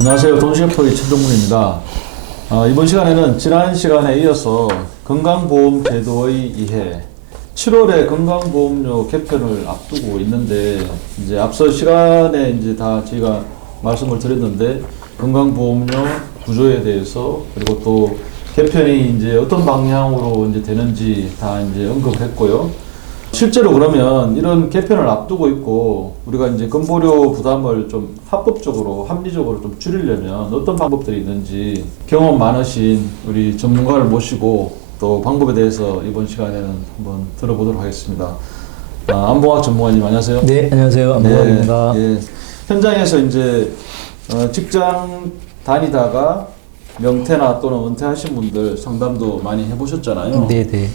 안녕하세요. 돈셰프의 최종문입니다. 이번 시간에는 지난 시간에 이어서 건강보험제도의 이해, 7월에 건강보험료 개편을 앞두고 있는데, 이제 앞서 시간에 이제 다 저희가 말씀을 드렸는데, 건강보험료 구조에 대해서, 그리고 또 개편이 이제 어떤 방향으로 이제 되는지 다 이제 언급했고요. 실제로 그러면 이런 개편을 앞두고 있고 우리가 이제 건보료 부담을 좀 합법적으로 합리적으로 좀 줄이려면 어떤 방법들이 있는지 경험 많으신 우리 전문가를 모시고 또 방법에 대해서 이번 시간에는 한번 들어보도록 하겠습니다. 안봉학 전문가님 안녕하세요. 네, 안녕하세요. 안봉학입니다. 네, 예. 현장에서 이제 직장 다니다가 명퇴나 또는 은퇴하신 분들 상담도 많이 해보셨잖아요. 네, 네.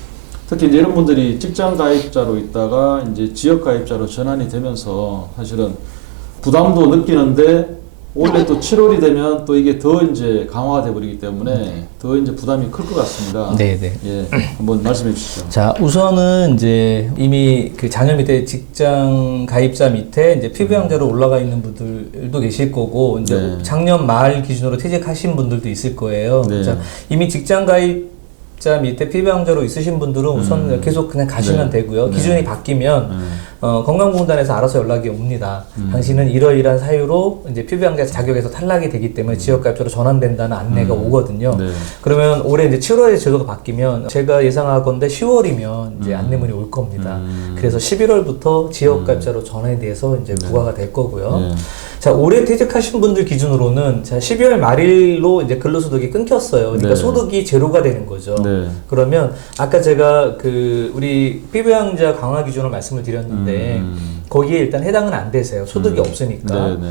특히 이제 이런 분들이 직장 가입자로 있다가 이제 지역 가입자로 전환이 되면서 사실은 부담도 느끼는데 원래 또 7월이 되면 또 이게 더 이제 강화가 돼 버리기 때문에 더 이제 부담이 클 것 같습니다. 네, 네. 예, 한번 말씀해 주시죠. 자, 우선은 이제 이미 그 자녀 밑에 직장 가입자 밑에 이제 피부양자로 올라가 있는 분들도 계실 거고 이제 네. 작년 말 기준으로 퇴직하신 분들도 있을 거예요. 네. 자, 이미 직장 가입 자 밑에 피부양자로 있으신 분들은 우선 계속 그냥 가시면 네. 되고요. 네. 기준이 바뀌면 건강보험단에서 알아서 연락이 옵니다. 당신은 이러이러한 사유로 이제 피부양자 자격에서 탈락이 되기 때문에 지역가입자로 전환된다는 안내가 오거든요. 네. 그러면 올해 이제 7월에 제도가 바뀌면 제가 예상하건대 10월이면 이제 안내문이 올 겁니다. 그래서 11월부터 지역가입자로 전환에 대해서 이제 부과가 될 거고요. 네. 자, 올해 퇴직하신 분들 기준으로는 자, 12월 말일로 이제 근로소득이 끊겼어요. 그러니까 네. 소득이 제로가 되는 거죠. 네. 그러면 아까 제가 그 우리 피부양자 강화 기준을 말씀을 드렸는데 거기에 일단 해당은 안 되세요. 소득이 없으니까. 네, 네.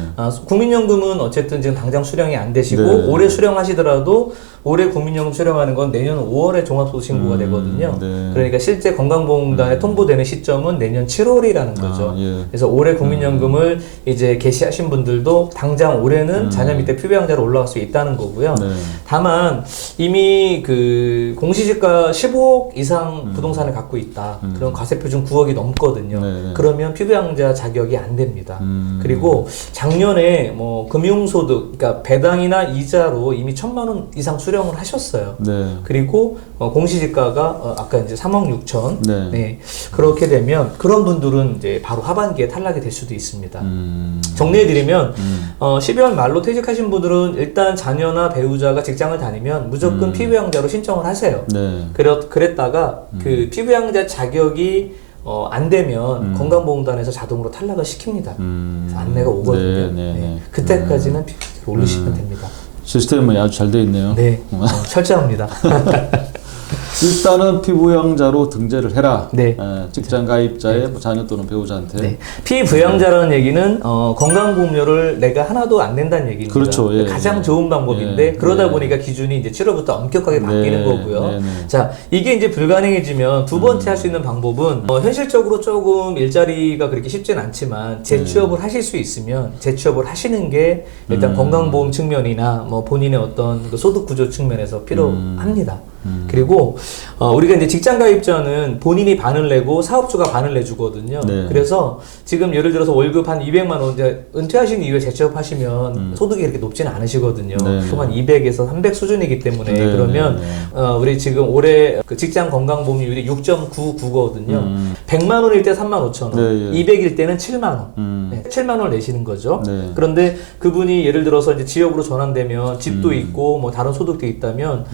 국민연금은 어쨌든 지금 당장 수령이 안 되시고 네. 올해 수령하시더라도 올해 국민연금 수령하는 건 내년 5월에 종합소득신고가 되거든요. 네. 그러니까 실제 건강보험단에 통보되는 시점은 내년 7월이라는 거죠. 예. 그래서 올해 국민연금을 이제 개시하신 분들도 당장 올해는 자녀 밑에 피부양자로 올라갈 수 있다는 거고요. 네. 다만 이미 그 공시지가 15억 이상 부동산을 갖고 있다. 그럼 과세표준 9억이 넘거든요. 네. 그러면 피부양자 자격이 안 됩니다. 그리고 작년에 뭐 금융소득, 그러니까 배당이나 이자로 이미 1,000만 원 이상 수령을 하셨어요. 네. 그리고 공시지가가 아까 이제 3억 6천. 네. 네. 그렇게 되면 그런 분들은 이제 바로 하반기에 탈락이 될 수도 있습니다. 정리해드리면 12월 말로 퇴직하신 분들은 일단 자녀나 배우자가 직장을 다니면 무조건 피부양자로 신청을 하세요. 네. 그랬다가 그 피부양자 자격이 안 되면 건강보험단에서 자동으로 탈락을 시킵니다. 그래서 안내가 오거든요. 네. 그때까지는 피부양자로 올리시면 됩니다. 시스템이 아주 잘 돼 있네요. 네, 철저합니다. 일단은 피부양자로 등재를 해라. 네. 직장 가입자의 자녀 또는 배우자한테. 네. 피부양자라는 얘기는 건강보험료를 내가 하나도 안 낸다는 얘기입니다. 그렇죠. 예, 가장 예. 좋은 방법인데 예, 그러다 예. 보니까 기준이 이제 7월부터 엄격하게 바뀌는 네, 거고요. 네, 네. 자, 이게 이제 불가능해지면 두 번째 할 수 있는 방법은 현실적으로 조금 일자리가 그렇게 쉽진 않지만 재취업을 하실 수 있으면 재취업을 하시는 게 일단 건강보험 측면이나 뭐 본인의 어떤 그 소득 구조 측면에서 필요합니다. 그리고 우리가 이제 직장 가입자는 본인이 반을 내고 사업주가 반을 내주거든요. 네. 그래서 지금 예를 들어서 월급 한 200만 원 이제 은퇴하신 이후에 재취업하시면 소득이 그렇게 높지는 않으시거든요. 네. 한 200에서 300 수준이기 때문에 네, 그러면 네, 우리 지금 올해 그 직장 건강보험료율이 6.99거든요. 100만 원일 때 3만 5천 원, 네, 200일 때는 7만 원, 네, 7만 원을 내시는 거죠. 네. 그런데 그분이 예를 들어서 이제 지역으로 전환되면 집도 있고 뭐 다른 소득도 있다면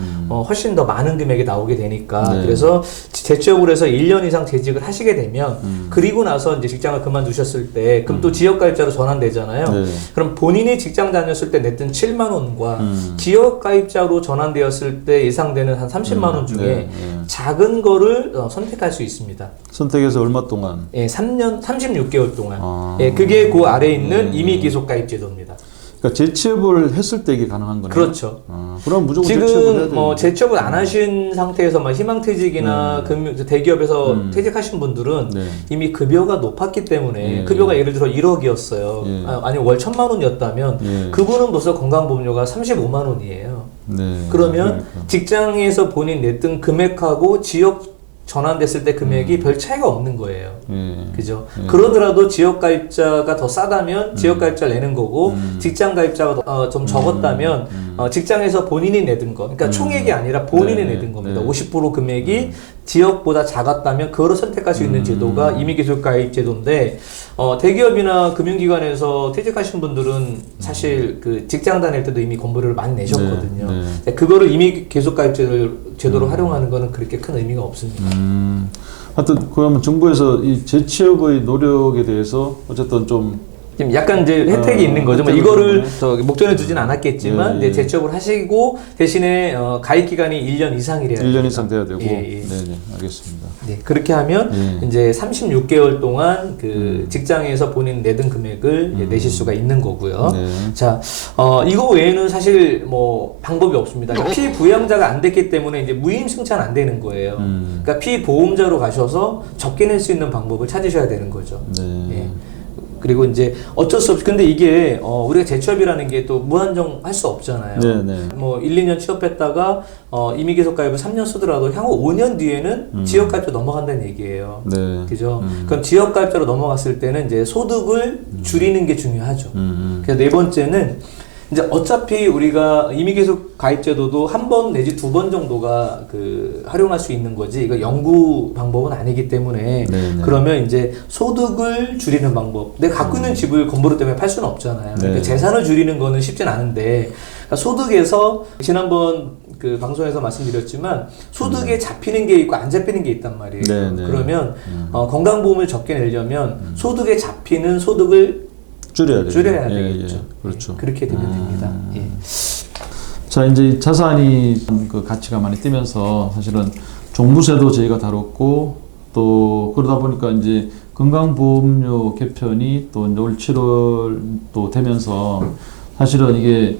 훨씬 더 많은 금액이 나오게 되니까 네. 그래서 재취업을 해서 1년 이상 재직을 하시게 되면 그리고 나서 이제 직장을 그만두셨을 때 그럼 또 지역가입자로 전환되잖아요. 네. 그럼 본인이 직장 다녔을 때 냈던 7만 원과 지역가입자로 전환되었을 때 예상되는 한 30만 원 중에 네. 작은 거를 선택할 수 있습니다. 선택해서 얼마 동안? 예, 3년 36개월 동안. 예, 그게 그 아래에 있는 임의 계속 가입 제도입니다. 그러니까 재취업을 했을 때 이게 가능한 거네요. 그렇죠. 그럼 무조건 재취업을 해야 지금 돼요. 뭐 재취업을 안 하신 상태에서 막 희망퇴직이나 대기업에서 퇴직하신 분들은 네. 이미 급여가 높았기 때문에 예. 급여가 예를 들어 1억이었어요. 예. 아니 월 1,000만 원이었다면 예. 그분은 벌써 건강보험료가 35만 원이에요. 네. 그러면 그러니까. 직장에서 본인 냈던 금액하고 지역 전환됐을 때 금액이 별 차이가 없는 거예요. 예. 그죠? 예. 그러더라도 지역 가입자가 더 싸다면 지역 가입자를 내는 거고 직장 가입자가 좀 적었다면 직장에서 본인이 내든 거, 그러니까 총액이 아니라 본인이 네. 내든 겁니다. 네. 50% 금액이 지역보다 작았다면 그거를 선택할 수 있는 제도가 임의기술 가입 제도인데 대기업이나 금융기관에서 퇴직하신 분들은 사실 그 직장 다닐 때도 이미 건보료를 많이 내셨거든요. 네. 그거를 임의기술 가입 제도로 활용하는 거는 그렇게 큰 의미가 없습니다. 하여튼 그러면 정부에서 이 재취업의 노력에 대해서 어쨌든 좀 지금 약간 이제 혜택이 있는 거죠. 뭐 혜택을 이거를 주네. 목전에 두진 않았겠지만 예, 이제 재취업을 하시고 대신에 가입 기간이 1년 이상이래요. 1년 이상 돼야 되고. 예, 예. 네네, 알겠습니다. 네, 그렇게 하면 예. 이제 36개월 동안 그 직장에서 본인 내든 금액을 이제 내실 수가 있는 거고요. 네. 자, 이거 외에는 사실 뭐 방법이 없습니다. 그러니까 피부양자가 안 됐기 때문에 이제 무임승차는 안 되는 거예요. 그러니까 피보험자로 가셔서 적게 낼 수 있는 방법을 찾으셔야 되는 거죠. 네. 예. 그리고 이제 어쩔 수 없이 근데 이게 우리가 재취업이라는 게 또 무한정 할 수 없잖아요. 네, 네. 뭐 1, 2년 취업했다가 임의계속 가입을 3년 쓰더라도 향후 5년 뒤에는 지역 가입자 넘어간다는 얘기예요. 네. 그죠? 그럼 지역 가입자로 넘어갔을 때는 이제 소득을 줄이는 게 중요하죠. 그래서 네 번째는 이제 어차피 우리가 임의계속 가입제도도 한 번 내지 두 번 정도가 그 활용할 수 있는 거지 이거 영구 방법은 아니기 때문에 네네. 그러면 이제 소득을 줄이는 방법. 내가 갖고 있는 집을 건보료 때문에 팔 수는 없잖아요. 네. 그러니까 재산을 줄이는 거는 쉽진 않은데 그러니까 소득에서 지난번 그 방송에서 말씀드렸지만 소득에 잡히는 게 있고 안 잡히는 게 있단 말이에요. 네네. 그러면 건강보험을 적게 내려면 소득에 잡히는 소득을 줄여야 되겠죠. 예, 그렇죠. 그렇게 되면 됩니다. 예. 자, 이제 자산이 그 가치가 많이 뛰면서 사실은 종부세도 저희가 다뤘고 또 그러다 보니까 이제 건강보험료 개편이 또 이제 올 7월 또 되면서 사실은 이게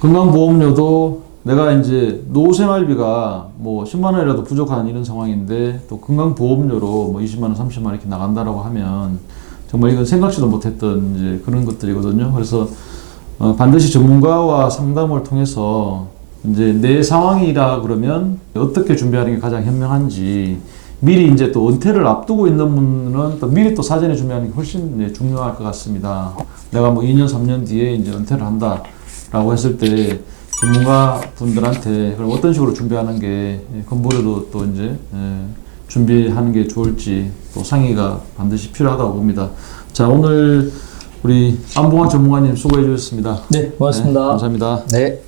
건강보험료도 내가 이제 노후생활비가 뭐 10만 원이라도 부족한 이런 상황인데 또 건강보험료로 뭐 20만 원, 30만 원 이렇게 나간다라고 하면 정말 이건 생각지도 못했던 이제 그런 것들이거든요. 그래서 반드시 전문가와 상담을 통해서 이제 내 상황이라 그러면 어떻게 준비하는 게 가장 현명한지 미리 이제 또 은퇴를 앞두고 있는 분은 또 미리 또 사전에 준비하는 게 훨씬 이제 중요할 것 같습니다. 내가 뭐 2년, 3년 뒤에 이제 은퇴를 한다라고 했을 때 전문가 분들한테 그럼 어떤 식으로 준비하는 게 건보료도 또 이제 준비하는 게 좋을지 또 상의가 반드시 필요하다고 봅니다. 자, 오늘 우리 안봉환 전문가님 수고해 주셨습니다. 네, 고맙습니다. 네, 감사합니다. 네.